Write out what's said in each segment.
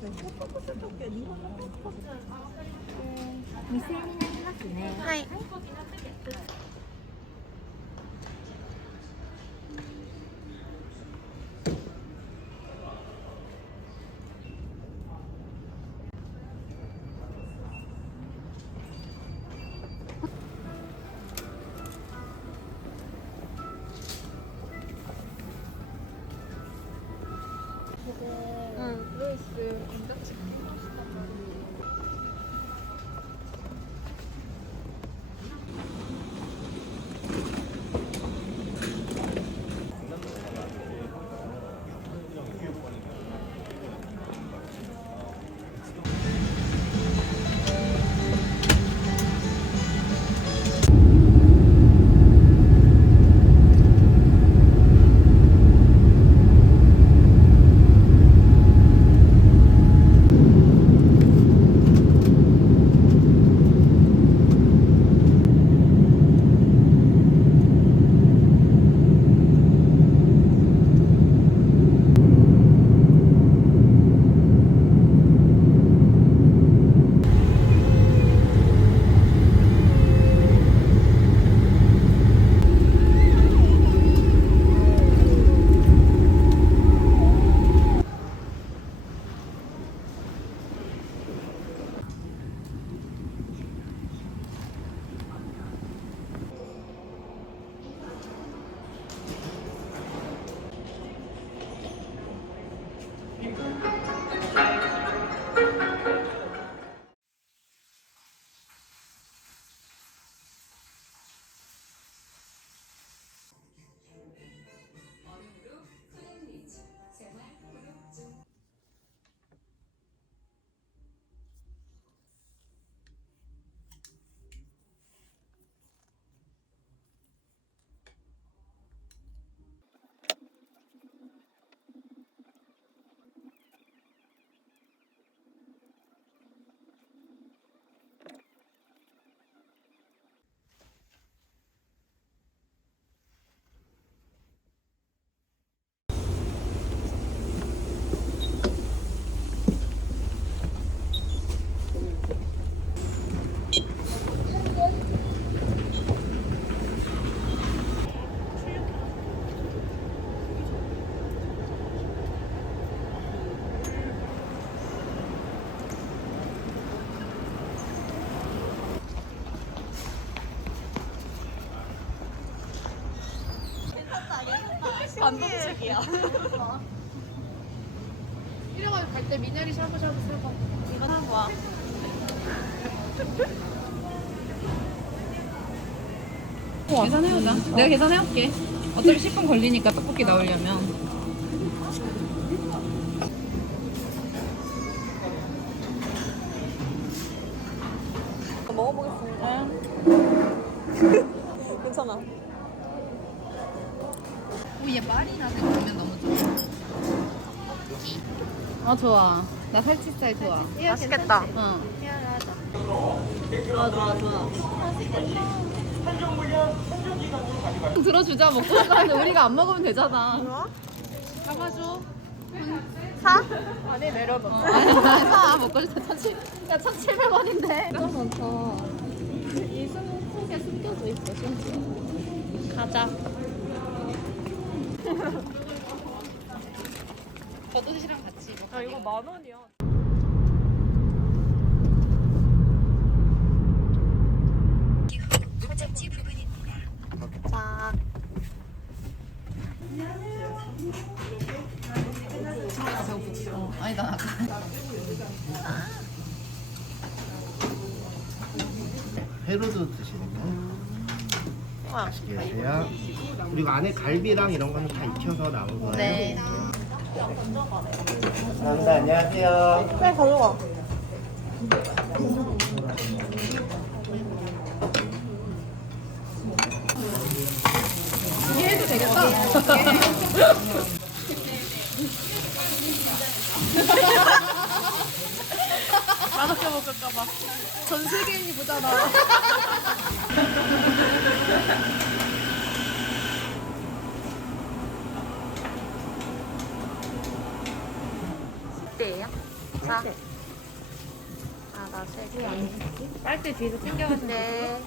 店になりますね。はい。응. 레이스 감자칩 맛있단 말이에요. 반동책이야. 이래가지고 갈 때 미나리 샤브샤브 사고. 이거 다 좋아. 계산해보자. 내가 계산해올게. 어차피 10분 걸리니까 떡볶이 나오려면. 먹어보겠습니다. 괜찮아. 위에 파리나서 먹으면 너무 좋아. 좋아. 나 살치살 좋아. 맛있겠다. 응. 좋아, 좋아, 좋아. 들어주자. 먹고 싶다는데 우리가 안 먹으면 되잖아. 좋아? 잡아줘. 사? 아니 내려놓자. 아니 사. 먹고 싶다. 1,700원인데. 진짜 많다. 이 속에 숨겨져 있어, 심지어. 가자. 버섯이랑 같이. 야, 이거 10,000원이야. 목적지 부근입니다. 자. 아니 난 아까. 회로도 드시는 거 와. 맛있게 드세요. 그리고 안에 갈비랑 이런 거는 다 익혀서 나온 거예요. 네. 감사합니다. 안녕하세요. 그래, 가져가. 이게 해도 되겠다. 맛없게 먹을까봐. 전 세계인이 보잖아. 식대예요? 자. 하나, 세 개. 빨대 뒤에서 챙겨가시면 네.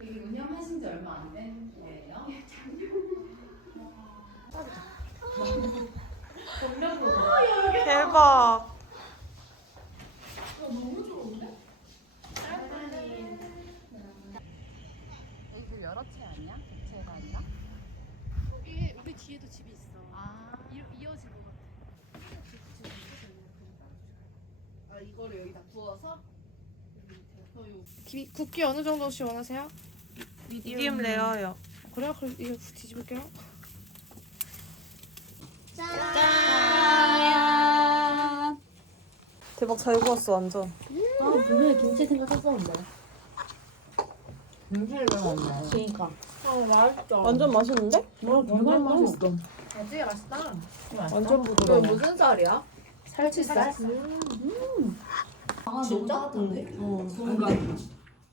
여기 운영하신 지 얼마 안 된 거예요? 대박. 여기 여러 채 아니야? 객체가 아니라? 우리 뒤에도 집이 있어. 아, 이어질 것 같아. 아 이거를 여기다 부어서? 굵기 어느 정도씩 원하세요? 미디움 레어요. 그래요? 그럼 이거 뒤집을게요. 대박 잘 구웠어 완전. 분명히 김치 생각했었는데. 김치를 왜 먹나요? 그니까. 완전 맛있는데? 완전 맛있어. 되게 맛있다. 완전 부드러워. 무슨 쌀이야? 살치쌀? 아, 너무 따뜻한데?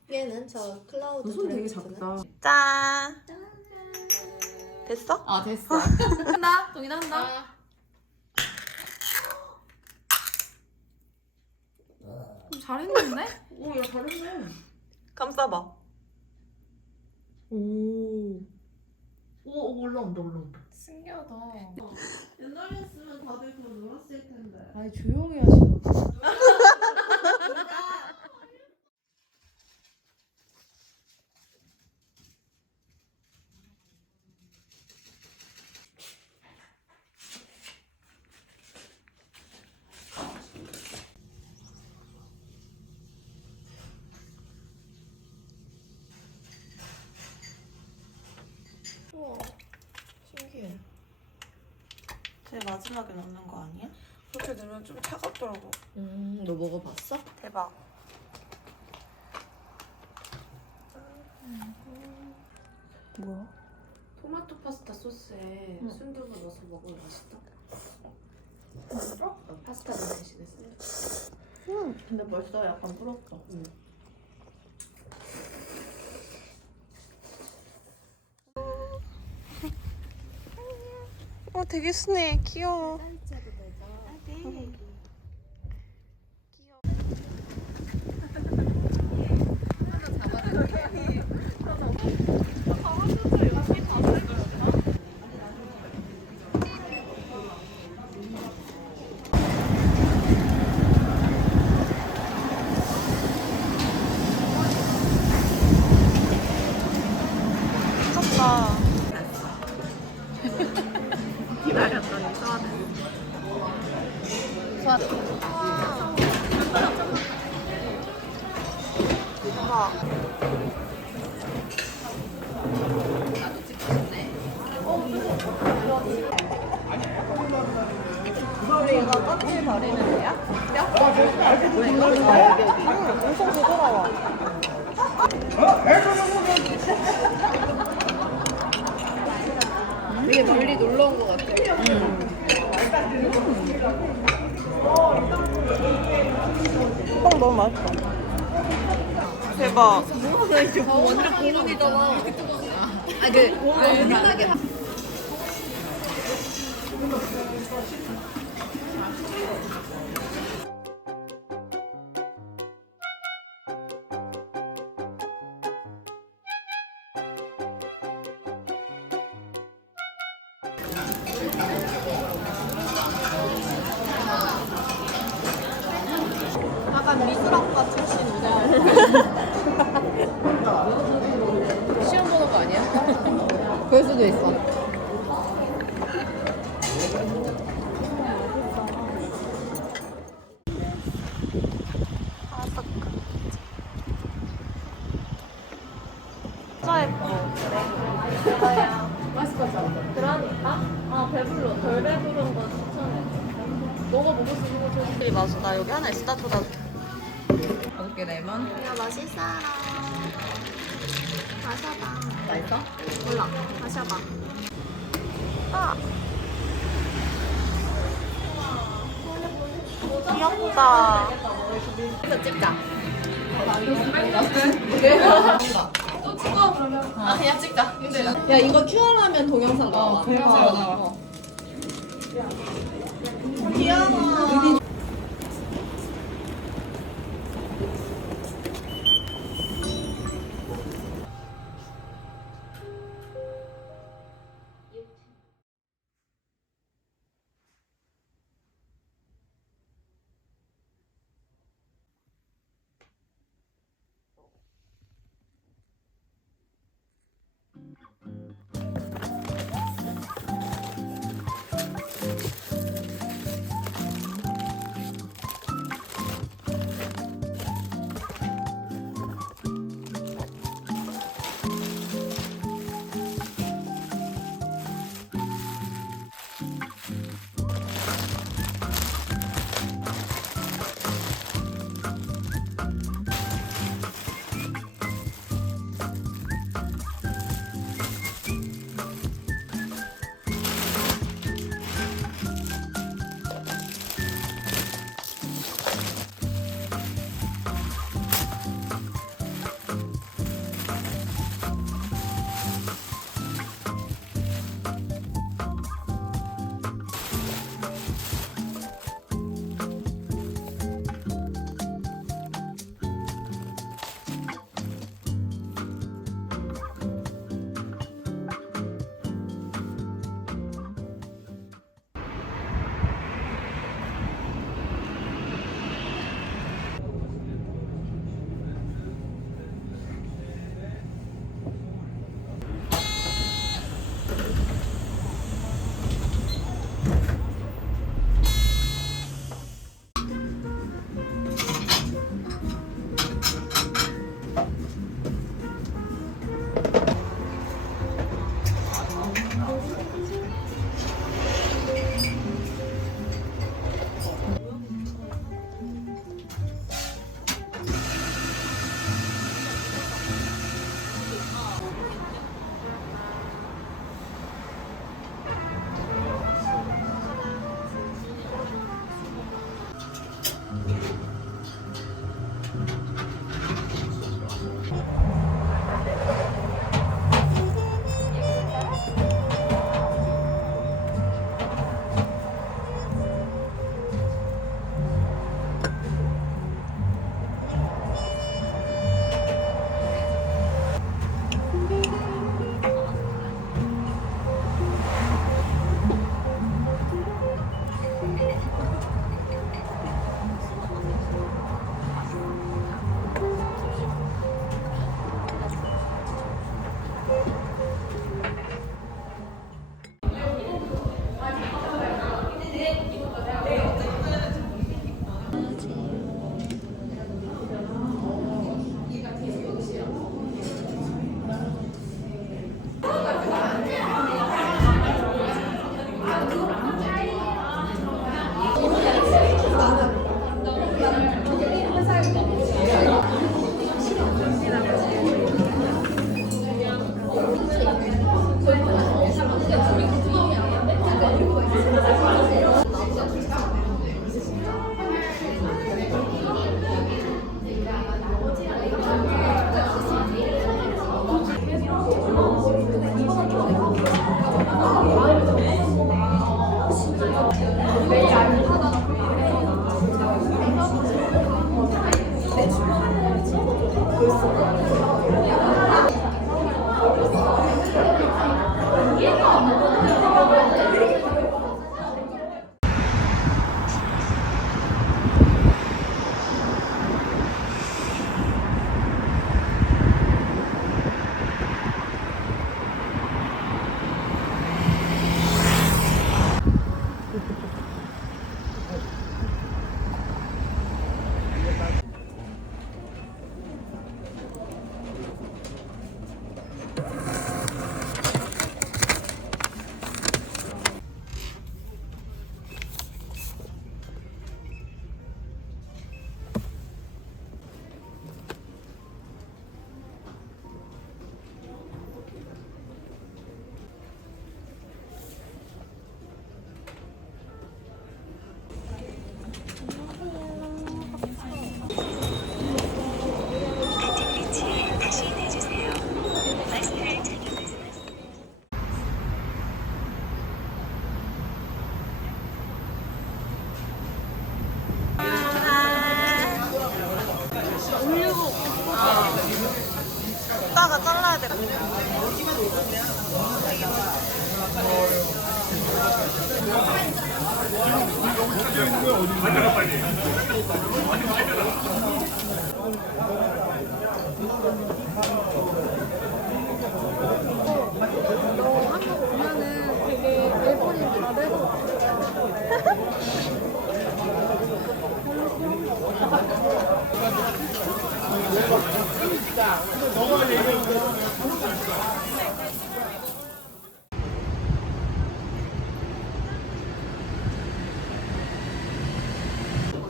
얘는 저 클라우드 손 되게 드래프트는 작다. 짠. 됐어? 아 됐어. 한다. 동이 한다. 잘했는데? 오야 잘했네. 감싸봐. 오 올라온다 올라온다. 신기하다. 옛날이었으면 다들 그거 놀았을 텐데. 아니 조용히 하시는. 우와, 신기해. 제일 마지막에 넣는 거 아니야? 그렇게 넣으면 좀 차갑더라고. 너 먹어봤어? 대박. 뭐야? 토마토 파스타 소스에 순두부 넣어서 먹으면 맛있다. 파스타 대신에 순두부. 근데 벌써 약간 불었어. 되게 순해. 귀여워. 미쳤다. 기다렸더니 소화됐어. 우와. 이거 껍질 버리면 돼요? 엄청 부드러워. 되게 멀리 놀러 온 것 같아. 뻥 너무 맛있어. 대박. 완전 고문이잖아. 아, 생각에. 약간 미술학과 출신 우정. 시험 보는 거 아니야? 그럴 수도 있어. 너가 먹을 수 있는 거 이 맞아. 나 여기 하나 있어. 따뜻한. 5개 내면 야 맛있어. 마셔봐. 맛있어? 몰라. 마셔봐. 귀엽다. 이거 찍자. 또 찍어 그러면. 아 그냥 찍자. 야 이거 QR하면 동영상 나와. 동영상으로 나와. 귀여워.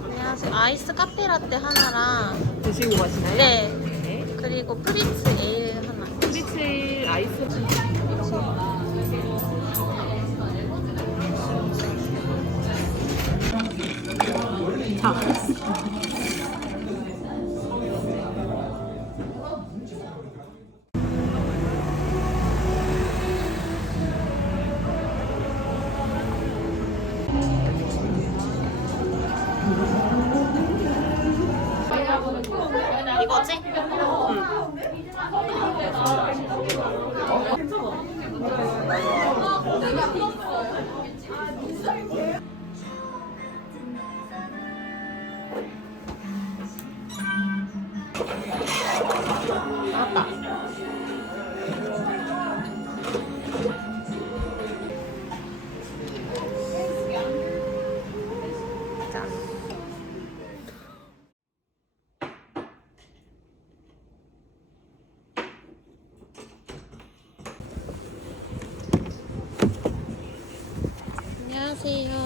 안녕하세요. 아이스 카페 라떼 하나랑 드시고 가시나요? 네. 그리고 프리츠 에일 하나. 프리츠 아이스. 이거지? 안녕하세요.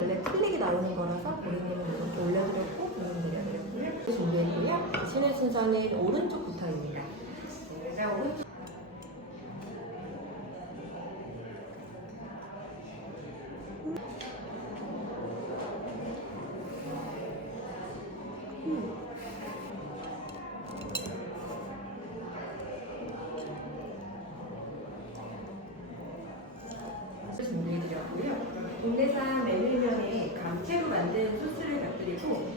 원래 클릭이 나오는 거라서 고객님은 이렇게 올려드렸고 고객님이 올려드렸고요. 준비했고요. 신의 순서는 오른쪽부터입니다. 자, 오른쪽. 준비해드렸고요. 국내산 메밀면에 감채로 만든 소스를 곁들이고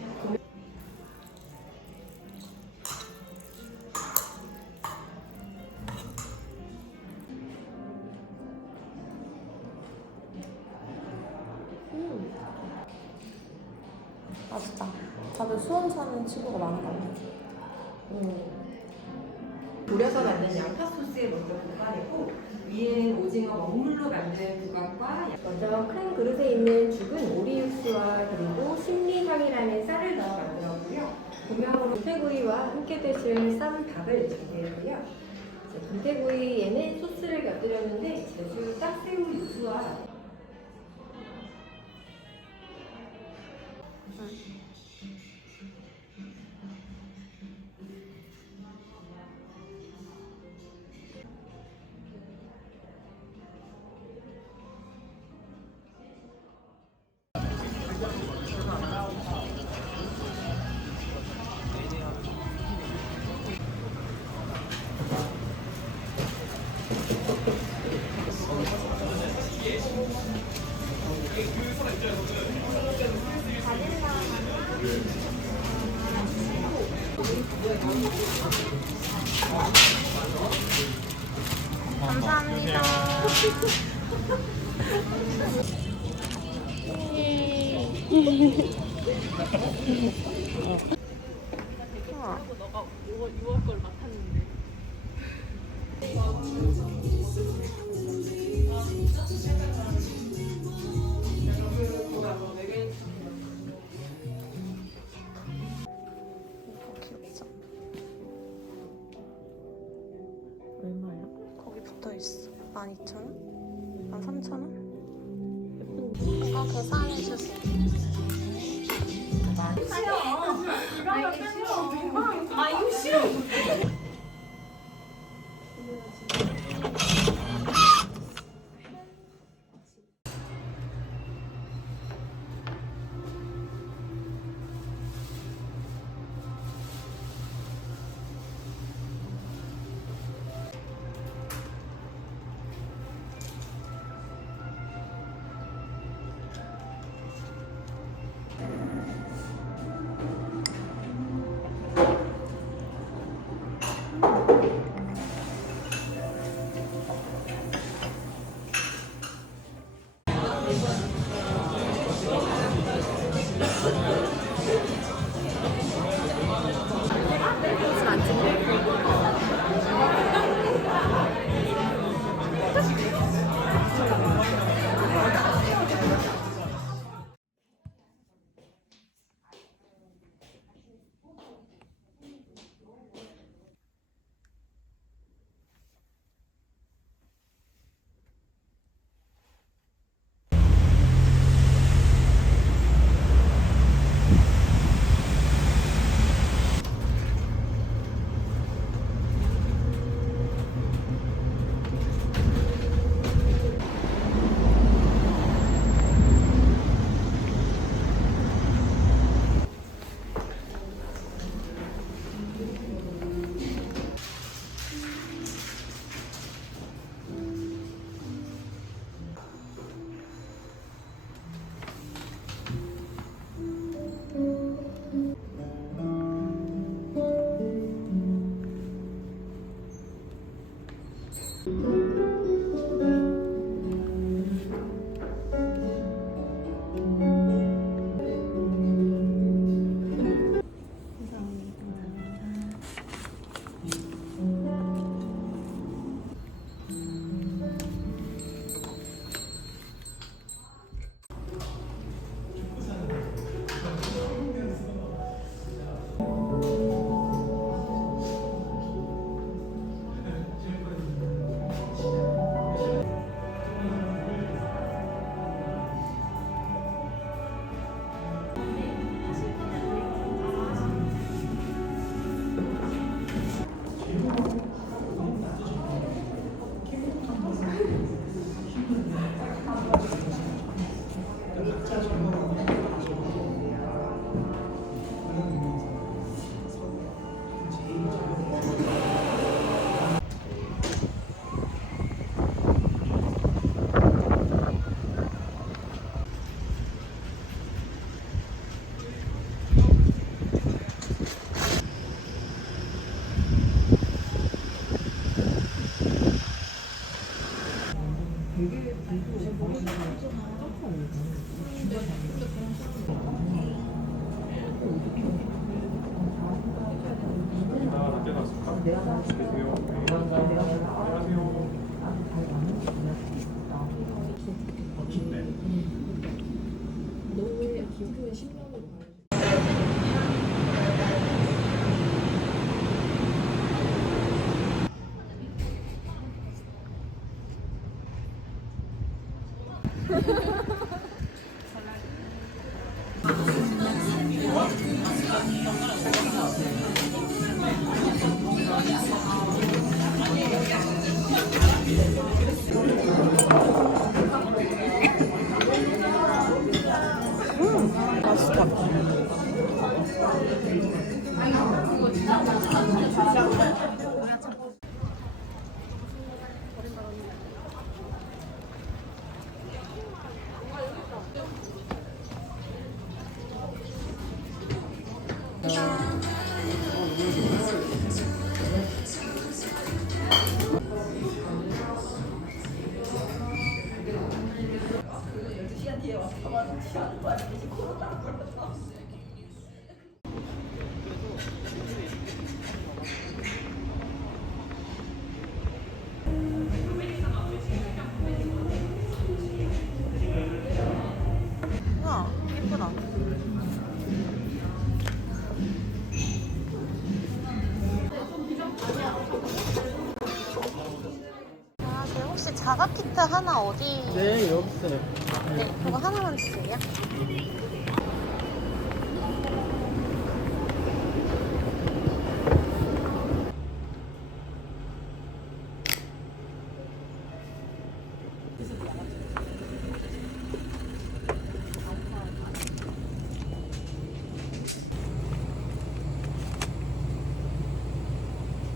맛있다. 다들 수원 사는 친구가 많아가지고. 졸여서 만든 양파 소스에 먼저 볶아내고 위에는 오징어 먹물로 만든 부각과 먼저 큰 그릇에 있는 죽은 오리 육수와 그리고 심리향이라는 쌀을 넣어 만들었고요. 고명으로 불태구이와 함께 드실 쌈 밥을 준비했고요. 불태구이에는 소스를 곁들였는데 제주 딱새우 육수와 감사합니다. 12,000원? 13,000원? 계산해주세요. 우와, 예쁘다. 안녕하세요. 혹시 자가 키트 하나 어디? 네, 여기 있어요. 네, 그거 하나만 주세요.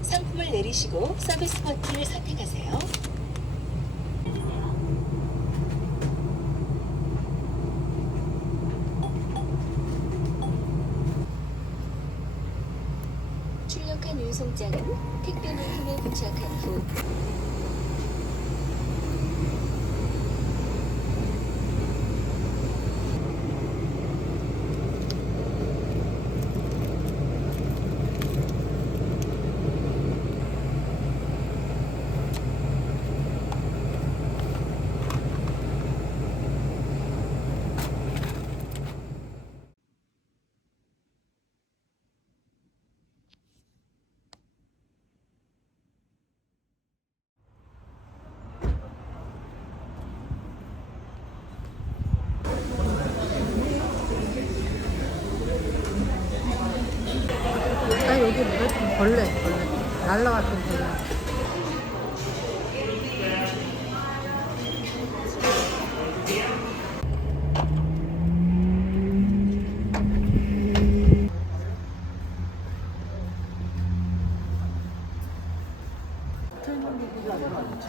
상품을 내리시고 서비스 버튼을 선택하세요. 출력한 운송장은 택배 물품에 부착한 후 여기 벌레 날라왔던 벌레.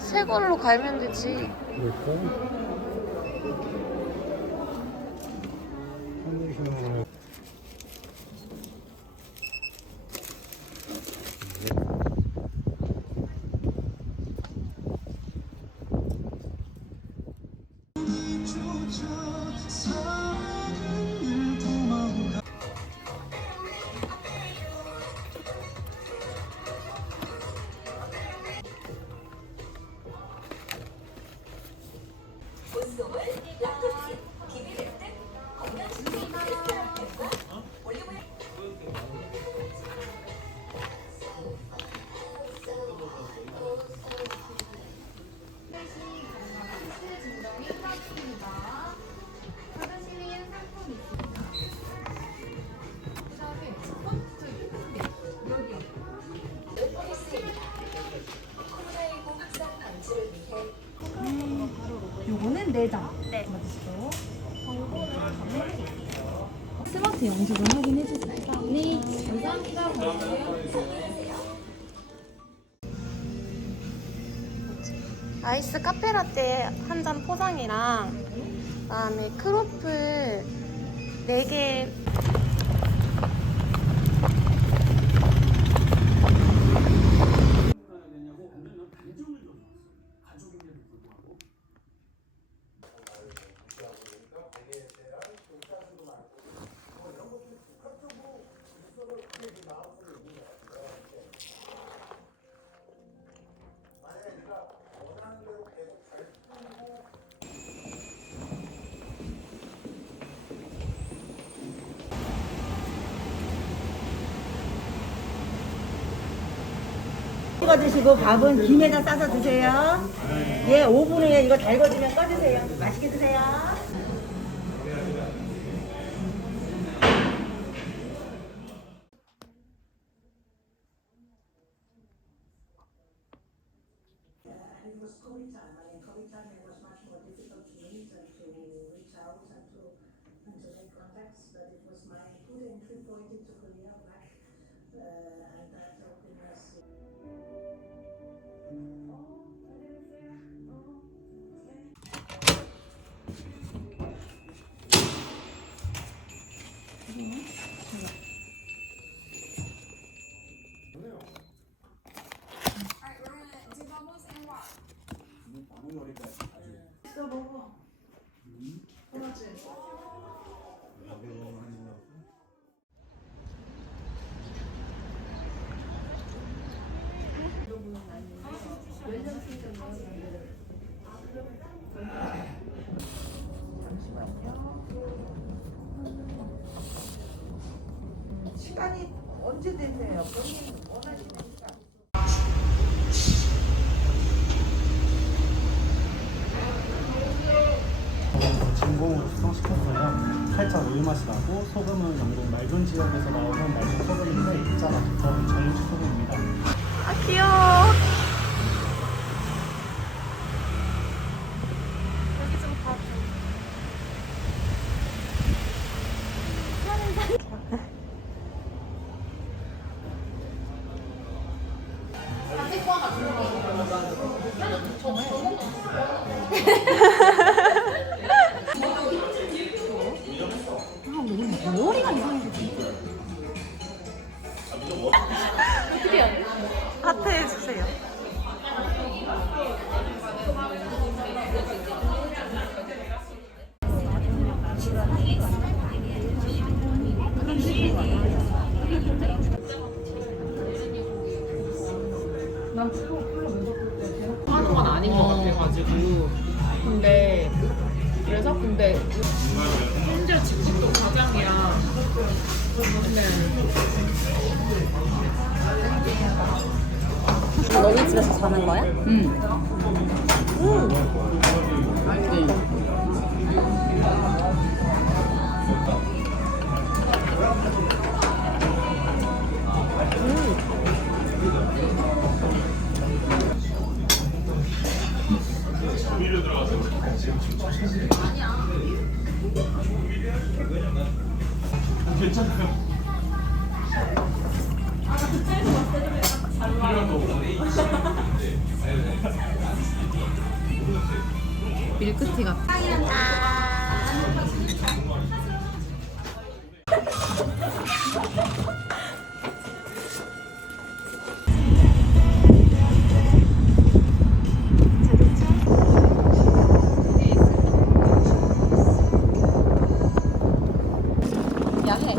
새 걸로 갈면 되지. 요거는 4장. 네. 스마트 영수증 확인해 주세요. 네. 감사합니다. 아이스 카페라떼 한 잔 포장이랑 그다음에 크로플 4개. 찍어 드시고 밥은 김에다 싸서 드세요. 예, 5분 후에 이거 달궈지면 꺼주세요. 맛있게 드세요. 시간이 언제 되세요? 본인 원하시는 시간. 인공으로 숙성시켰어요. 살짝 우유 맛이 나고 소금은 영국 맑은 지역에서 나오는 맑은 소금인데 입자가 두꺼운 전류식 소금입니다. 아 귀여워. 여기 좀 봐줘. 하트 해주세요. 하는 건 아닌 것 같아가지고. 근데 심지어 집집도 가장이야. 근데 너희 집에서 자는 거야? 밀크티 같아. 야해.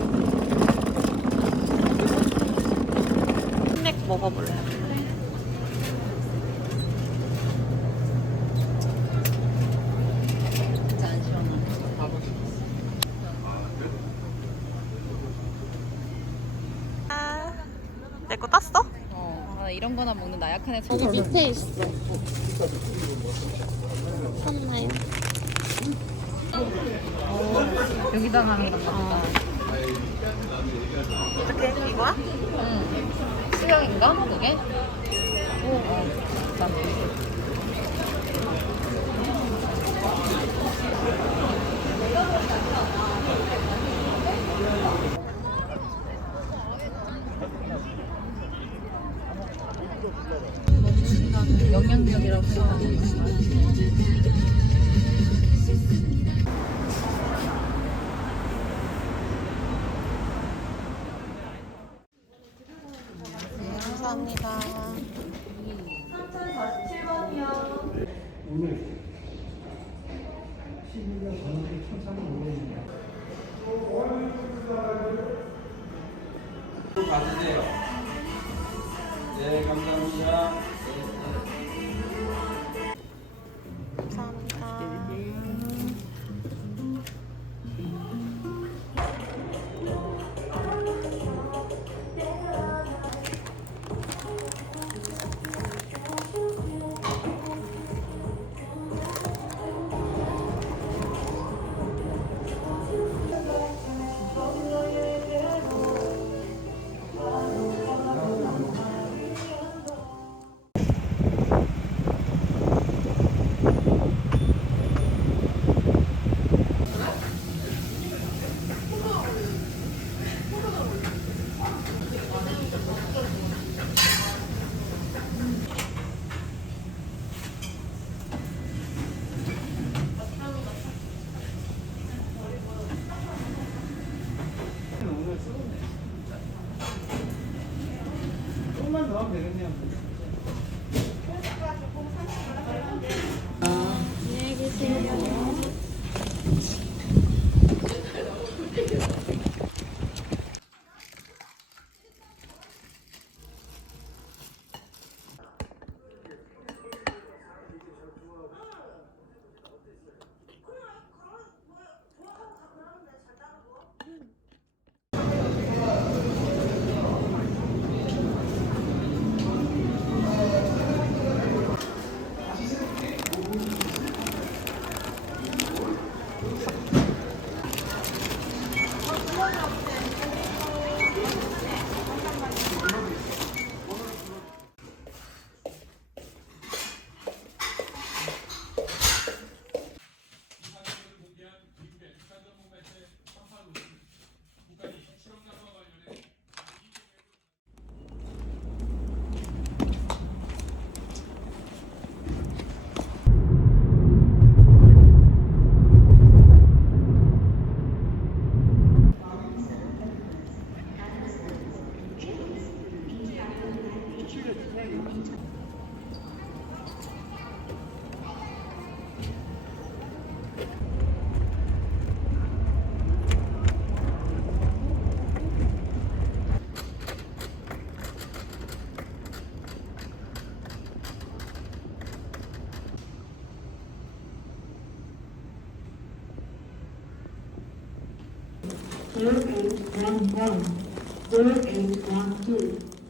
스낵 먹어볼래? 진짜 안 시원하네. 내 거 땄어? 아, 이런 거나 먹는 나약한 애. 여기 밑에 있어. 샀나요? 여기다가 하는 건가 보다. 어떻게? 이거야? 수영인가? 그게? 난 모르겠어. 영향력이라고 생각하는 거. 감사합니다. 3047번이요. 오늘 11년 전후기 천천히 오래입니다. 받으세요. 네, 감사합니다. 감사합니다. 0811, 0812.